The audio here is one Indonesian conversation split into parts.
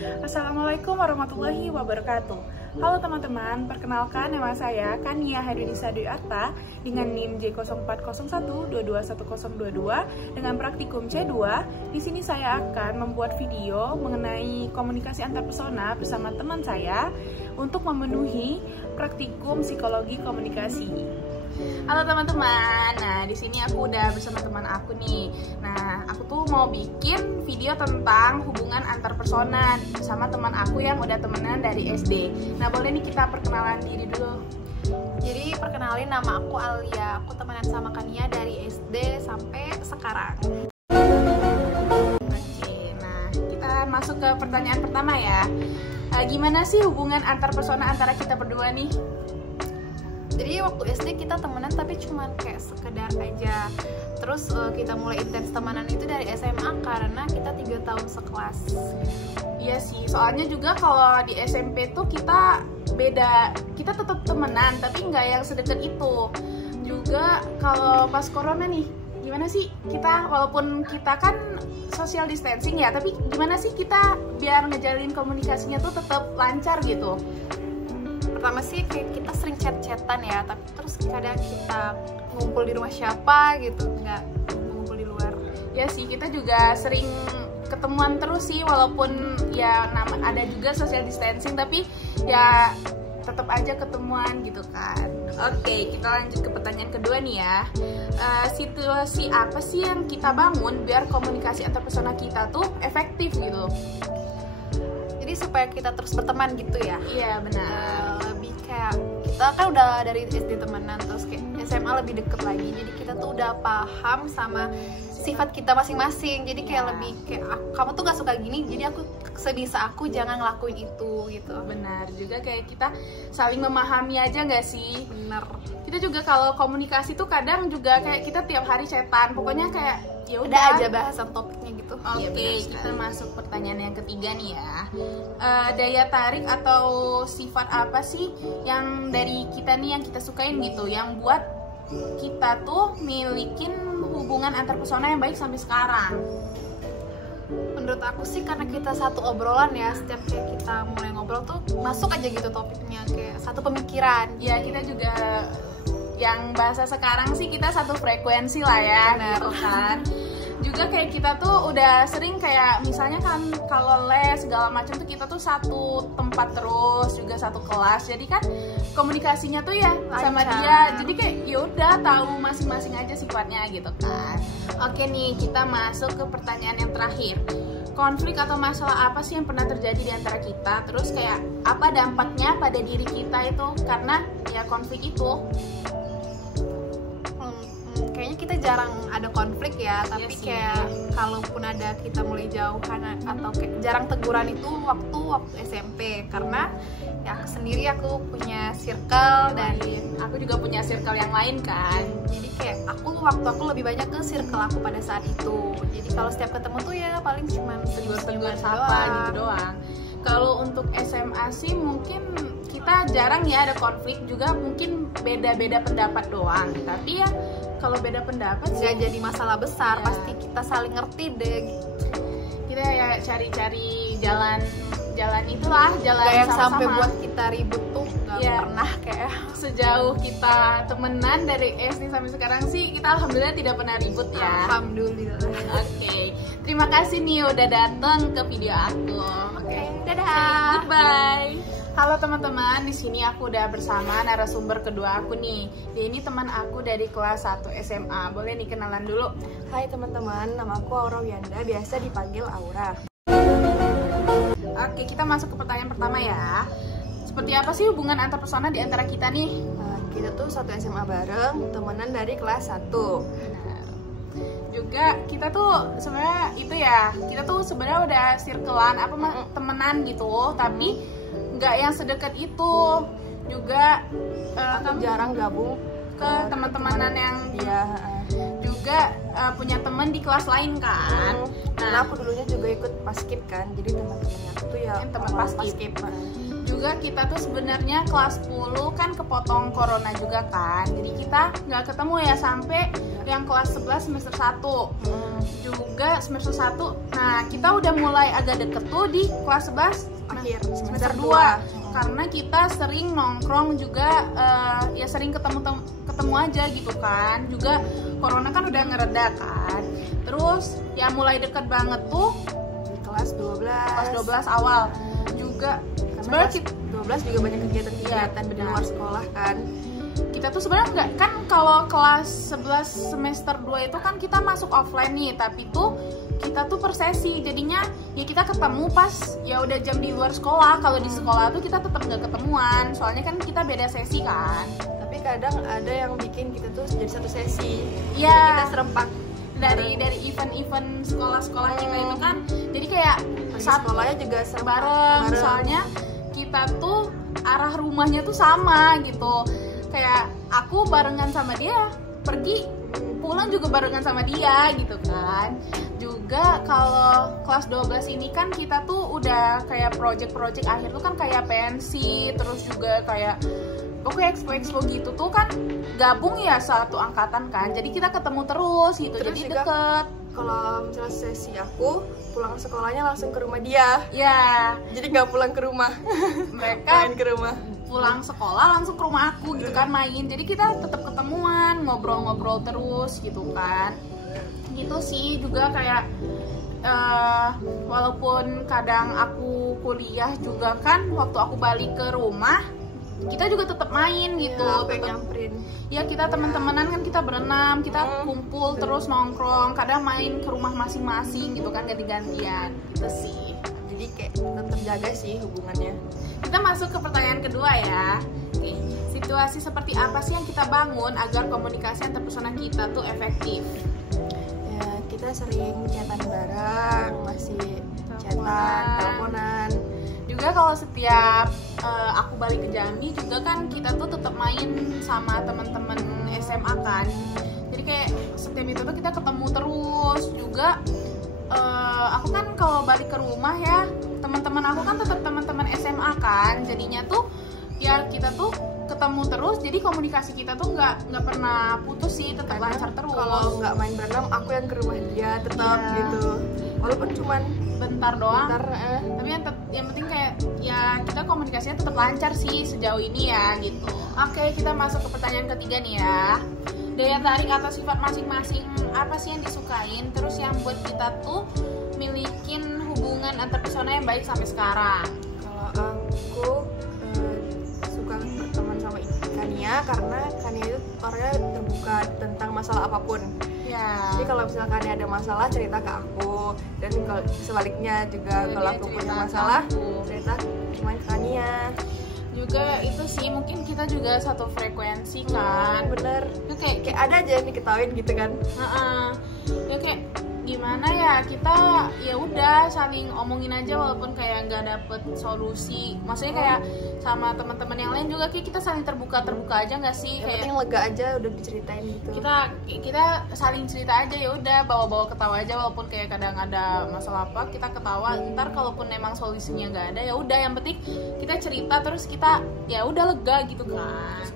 Assalamualaikum warahmatullahi wabarakatuh. Halo teman-teman, perkenalkan nama saya Kania Harinisa Dwi Arta dengan NIM J0401221022 dengan praktikum C2. Di sini saya akan membuat video mengenai komunikasi antar persona bersama teman saya untuk memenuhi praktikum psikologi komunikasi. Halo teman-teman, nah di sini aku udah bersama teman aku nih. Nah, aku tuh mau bikin video tentang hubungan antar persona sama teman aku yang udah temenan dari SD. Nah, boleh nih kita perkenalan diri dulu. Jadi perkenalin, nama aku Alia. Aku temenan sama Kania dari SD sampai sekarang. Oke, nah kita masuk ke pertanyaan pertama ya. Gimana sih hubungan antar persona antara kita berdua nih? Jadi waktu SD kita temenan tapi cuman kayak sekedar aja. Terus kita mulai intens temenan itu dari SMA karena kita 3 tahun sekelas. Iya sih, soalnya juga kalau di SMP tuh kita beda, kita tetap temenan tapi nggak yang sedekat itu. Juga kalau pas corona nih, gimana sih kita, walaupun kita kan social distancing ya, tapi gimana sih kita biar ngejalin komunikasinya tuh tetap lancar gitu? Pertama sih kayak kita sering chat-chatan ya, tapi terus kadang kita ngumpul di rumah siapa gitu, nggak ngumpul di luar. Ya sih, kita juga sering ketemuan terus sih, walaupun ya ada juga social distancing, tapi ya tetap aja ketemuan gitu kan. Oke, kita lanjut ke pertanyaan kedua nih ya. Situasi apa sih yang kita bangun biar komunikasi antar persona kita tuh efektif gitu? Jadi supaya kita terus berteman gitu ya. Iya benar. Lebih kayak kita kan udah dari SD temenan, terus kayak SMA lebih deket lagi. Jadi kita tuh udah paham sama sifat kita masing-masing. Jadi kayak lebih kayak kamu tuh gak suka gini, jadi aku sebisa aku jangan ngelakuin itu gitu. Benar juga, kayak kita saling memahami aja nggak sih? Bener. Kita juga kalau komunikasi tuh kadang juga kayak kita tiap hari chatan. Pokoknya kayak ya Udah udah aja bahasan topiknya gitu. Oke, kita masuk pertanyaan yang ketiga nih ya. Daya tarik atau sifat apa sih yang dari kita nih yang kita sukain gitu, yang buat kita tuh milikin hubungan antar persona yang baik sampai sekarang? Menurut aku sih karena kita satu obrolan ya, setiap kayak kita mulai ngobrol tuh masuk aja gitu topiknya, kayak satu pemikiran. Ya, kita juga yang bahasa sekarang sih kita satu frekuensi lah ya. Bener. Gitu kan. Juga kayak kita tuh udah sering kayak misalnya kan kalau les segala macam tuh kita tuh satu tempat terus, juga satu kelas. Jadi kan komunikasinya tuh ya sama dia. Jadi kayak ya udah tahu masing-masing aja sifatnya gitu kan. Oke nih, kita masuk ke pertanyaan yang terakhir. Konflik atau masalah apa sih yang pernah terjadi di antara kita? Terus kayak apa dampaknya pada diri kita itu karena ya konflik itu? Kayaknya kita jarang ada konflik ya, tapi Iya sih. kayak kalaupun ada kita mulai jauhan atau kayak jarang teguran itu waktu SMP, karena ya sendiri aku punya circle dan Aku juga punya circle yang lain kan. jadi kayak waktu aku lebih banyak ke circle aku pada saat itu. Jadi kalau setiap ketemu tuh ya paling cuma Tegur-tegur sapa gitu doang. Kalau untuk SMA sih mungkin kita jarang ya ada konflik, juga mungkin beda-beda pendapat doang. Tapi ya kalau beda pendapat nggak sih jadi masalah besar, Ya. pasti kita saling ngerti deh gitu. kita ya cari-cari jalan itulah, jalan Gak yang sama-sama. sampai buat kita ribut tuh nggak Iya. pernah kayak. Sejauh kita temenan dari SD sampai sekarang sih kita alhamdulillah tidak pernah ribut ya. Alhamdulillah. Oke, terima kasih nih udah datang ke video aku. Oke, dadah. Goodbye. Halo teman-teman, di sini aku udah bersama narasumber kedua aku nih. Dia ini teman aku dari kelas 1 SMA. Boleh nih kenalan dulu. Hai teman-teman, nama aku Aura Wiyanda, biasa dipanggil Aura. Oke, kita masuk ke pertanyaan pertama ya. Seperti apa sih hubungan antar persona di antara kita nih? Kita tuh satu SMA bareng, temenan dari kelas 1. Juga kita tuh sebenarnya itu ya, kita tuh sebenarnya udah circlean temenan gitu, tapi nggak yang sedekat itu. Juga Aku jarang gabung ke teman-temanan yang dia. juga punya teman di kelas lain kan. Karena aku dulunya juga ikut paskib kan, jadi teman-temannya aku tuh ya Yang teman orang paskib. juga kita tuh sebenarnya kelas 10 kan kepotong corona juga kan, jadi kita nggak ketemu ya sampai yang kelas 11 semester 1 juga semester 1. Nah kita udah mulai agak deket tuh di kelas 11 Akhir semester 2 karena kita sering nongkrong juga, ya sering ketemu aja gitu kan, juga corona kan udah ngereda kan. Terus ya mulai deket banget tuh di kelas 12 awal juga. karena Sebenarnya kelas 12 juga banyak kegiatan-kegiatan di luar sekolah kan. kita tuh sebenarnya nggak kan, kalau kelas 11 semester 2 itu kan kita masuk offline nih, tapi tuh kita tuh per sesi, jadinya ya kita ketemu pas ya udah jam di luar sekolah. Kalau di sekolah tuh kita tetap nggak ketemuan, soalnya kan kita beda sesi kan. Tapi kadang ada yang bikin kita tuh jadi satu sesi. Iya. Jadi kita serempak dari event-event sekolah-sekolah kita itu kan, jadi kayak sekolahnya juga serempak bareng. Soalnya kita tuh arah rumahnya tuh sama gitu, kayak aku barengan sama dia, pergi pulang juga barengan sama dia gitu kan. Juga kalau kelas 12 ini kan kita tuh udah kayak project akhir tuh kan kayak pensi, terus juga kayak oke expo gitu tuh kan gabung ya satu angkatan kan, jadi kita ketemu terus gitu. Terus jadi juga, deket. Kalau misalnya sesi aku pulang sekolahnya langsung ke rumah dia, Ya jadi nggak pulang ke rumah. mereka Main ke rumah. pulang sekolah langsung ke rumah aku gitu kan, main. Jadi kita tetap ketemuan, ngobrol-ngobrol terus gitu kan. Gitu sih. Juga kayak walaupun kadang aku kuliah juga kan, waktu aku balik ke rumah kita juga tetap main gitu. Aku yang Tetep- nyamperin. ya kita teman-temanan kan, kita berenam, kita kumpul terus nongkrong, kadang main ke rumah masing-masing gitu kan, ganti-gantian gitu sih. Jadi kayak tetap terjaga sih hubungannya. Kita masuk ke pertanyaan kedua ya. Oke, situasi seperti apa sih yang kita bangun agar komunikasi antar personal kita tuh efektif? Ya kita sering chatan bareng, masih chatan, teleponan. Juga kalau setiap aku balik ke Jambi juga kan kita tuh tetap main sama teman-teman SMA kan. Jadi kayak setiap itu tuh kita ketemu terus. Juga aku kan kalau balik ke rumah ya, teman-teman aku kan tetap teman-teman SMA kan. Jadinya tuh ya kita tuh ketemu terus, jadi komunikasi kita tuh nggak pernah putus sih, tetap lancar terus. Kalau nggak main berenang, aku yang ke rumah dia tetap Iya. gitu. Walaupun cuman bentar doang, bentar, tapi yang penting kayak ya kita komunikasinya tetap lancar sih sejauh ini ya gitu. Oke, kita masuk ke pertanyaan ketiga nih ya. Daya tarik atau sifat masing-masing apa sih yang disukain, terus yang buat kita tuh milikin hubungan antar personal yang baik sampai sekarang? Kalau aku suka berteman sama Kania karena Kania itu orangnya terbuka tentang masalah apapun. Ya. Jadi kalau misalkan ada masalah cerita ke aku, dan kalau sebaliknya juga Ya, kalau dia aku cerita punya ke masalah aku. cerita cuma ke Kania. Juga itu sih mungkin kita juga satu frekuensi kan. Bener. Itu kayak Ada aja yang diketawain gitu kan. ya kayak gimana ya, kita ya udah saling omongin aja walaupun kayak nggak dapet solusi. Maksudnya kayak sama teman-teman yang lain juga kayak kita saling terbuka aja nggak sih, Yang kayak penting lega aja udah diceritain gitu. kita saling cerita aja, ya udah bawa-bawa ketawa aja walaupun kayak kadang ada masalah apa kita ketawa. Ntar kalaupun memang solusinya nggak ada ya udah, yang penting kita cerita terus kita ya udah lega gitu kan.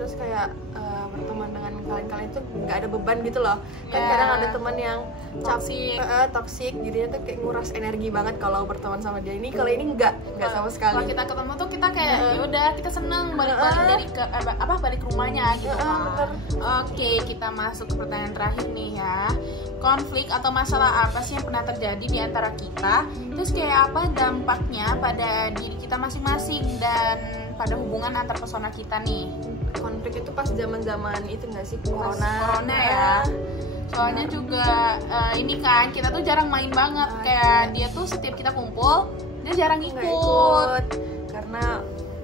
Terus kayak berteman dengan kalian itu nggak ada beban gitu loh. Kan Ya. kadang ada teman yang Toxic. toxic, jadinya tuh kayak nguras energi banget kalau berteman sama dia. Ini kalau ini nggak sama sekali. Kalau kita ketemu tuh kita kayak ya udah kita seneng balik dari ke balik ke rumahnya gitu kan. bener. Oke, kita masuk ke pertanyaan terakhir nih ya. Konflik atau masalah apa sih yang pernah terjadi di antara kita? Terus kayak apa dampaknya pada diri kita masing-masing dan pada hubungan antar personal kita nih? Konflik itu pas zaman-zaman itu nggak sih, Pas corona. corona ya. Soalnya juga ini kan kita tuh jarang main banget. Kayak dia tuh setiap kita kumpul dia jarang Nggak ikut. karena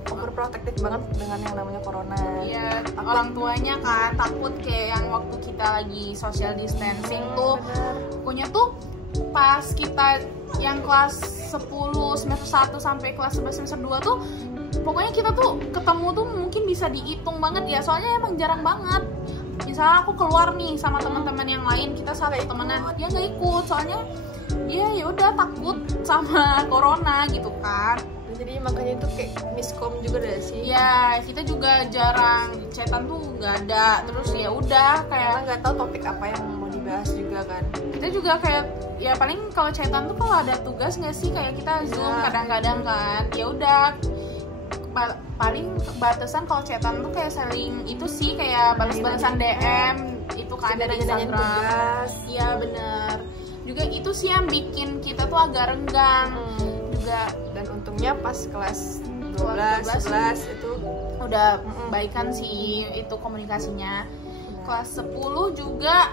overprotective banget dengan yang namanya corona. Iya, orang tuanya kan takut kayak yang waktu kita lagi social distancing tuh. Bener. Pokoknya tuh pas kita yang kelas 10 semester 1 sampai kelas 11 semester 2 tuh pokoknya kita tuh ketemu tuh mungkin bisa dihitung banget ya, soalnya emang jarang banget. Misalnya aku keluar nih sama teman-teman yang lain, kita satu temenan, dia nggak ikut soalnya dia ya udah takut sama corona gitu kan. Jadi jadi makanya itu kayak miskom juga deh sih. Ya kita juga jarang chatan tuh nggak ada, terus ya udah Karena kayak nggak tahu topik apa yang mau dibahas juga kan. kita juga kayak ya paling kalau chatan tuh kalau ada tugas nggak sih kayak kita zoom kadang-kadang kan, ya udah paling batasan kalau chatan tuh kayak saling itu sih kayak balas-balasan DM itu kan dari Nanya-nanyain Instagram. tugas. Iya bener. Juga itu sih yang bikin kita tuh agak renggang juga. Dan untungnya pas kelas 12, Kelas 11 itu Udah baikan sih itu komunikasinya. Kelas 10 juga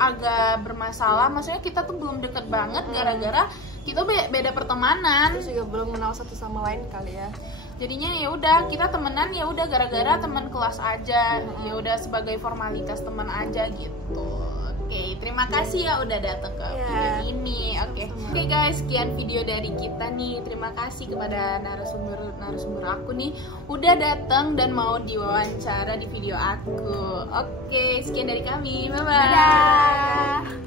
agak bermasalah, maksudnya kita tuh belum deket banget gara-gara kita beda pertemanan. terus juga belum kenal satu sama lain kali ya. Jadinya ya udah kita temenan ya udah gara-gara teman kelas aja, ya udah sebagai formalitas teman aja gitu. Oke, terima kasih ya udah datang ke video ini. Oke guys, sekian video dari kita nih. Terima kasih kepada narasumber aku nih udah datang dan mau diwawancara di video aku. Oke, sekian dari kami. Bye bye.